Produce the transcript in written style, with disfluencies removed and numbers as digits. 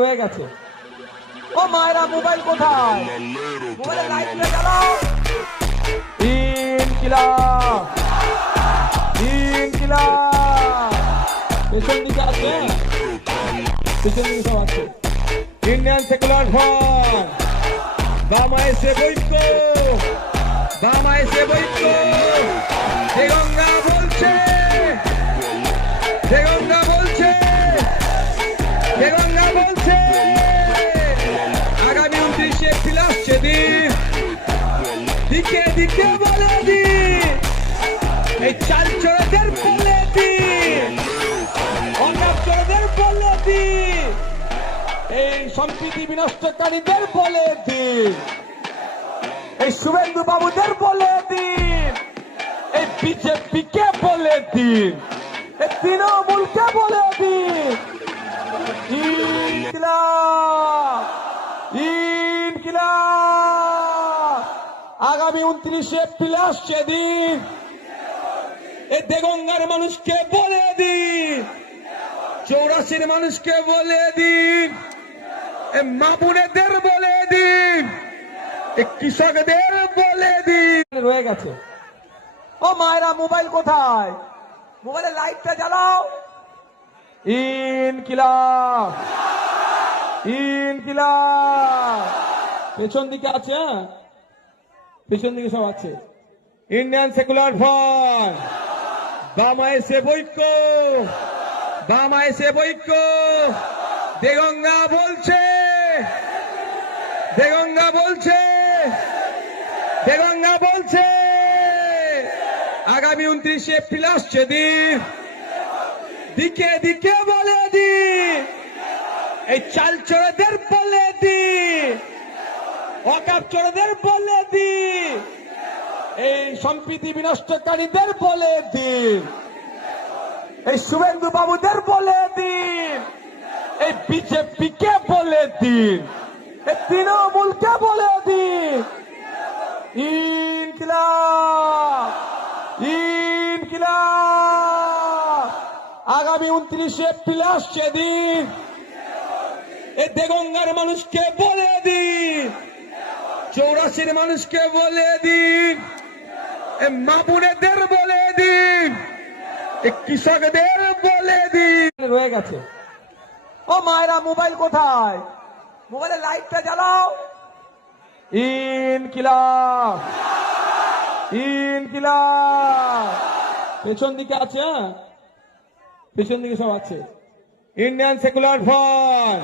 রয়ে গেছে। ও মায়েরা মোবাইল কোথায়? মোবাইলের লাইটটা জ্বালাও। ইনকিলাব, ইনকিলাব। পেছন দিকে আছে, পেছন দিকে সব আছে। ইন্ডিয়ান সেকুলার ফ্রন্ট, বাম এসে বৈক্য, বাম এসে বৈক্য। দেগঙ্গা বলছে, দেগঙ্গা বলছে, দেগঙ্গা বলছে আগামী 29 এপ্রিল আসছে দিন, দিকে দিকে বলে দিন, এই চাল চোরদের বলে দিন, অনাপ চোরদের বলে দিন, এই সম্প্রীতি বিনষ্টকারীদের বলে দিন, এই শুভেন্দু বাবুদের বলে দিন, এই বিজেপিকে বলে দিন, এই তৃণমূলকে বলে দিন। ইনকিলাব, ইনকিলাব। আগামী 29 এপ্রিল আসছে দিন, এই দেগঙ্গার মানুষকে বলে দিন, 84 মানুষকে বলে দিন, এই মামুনেদের বলে দিন, এই কৃষকদের বলে দিন। রয়ে গেছে। ও মায়েরা মোবাইল কোথায়? মোবাইলের লাইটটা জ্বালাও। ইনকিলাব, ইনকিলাব। পেছন দিকে আছে, পেছন দিকে সব আছে। ইন্ডিয়ান সেকুলার ফ্রন্ট, বাম এসে বৈক্য, বাম এসে বৈক্য। দেগঙ্গা বলছে, দেগঙ্গা বলছে, দেগঙ্গা বলছে আগামী 29 এপ্রিল আসছে দিন, দিকে দিকে বলে দিন, এই চাল চোরদের বলে দিন, ওয়াকাফ চোরদের বলে দিন, এই সম্প্রীতি বিনষ্টকারীদের বলে দিন, এই শুভেন্দু বাবুদের বলে দিন, এই বিজেপিকে বলে দিন, এই তৃণমূলকে বলে দিন। ইনকিলাব, ইনকিলাব। আগামী 29 এপ্রিল আসছে দিন, এই দেগঙ্গার মানুষকে বলে দিন, 84 মানুষকে বলে দিন, এই মামুনেদের বলে দিন, এই কৃষকদের বলে দিন। রয়ে গেছে। ও মায়েরা মোবাইল কোথায়? মোবাইলের লাইটটা জ্বালাও। ইনকিলাব, ইনকিলাব। পেছন দিকে আছে, পেছন দিকে সব আছে। Indian secular front.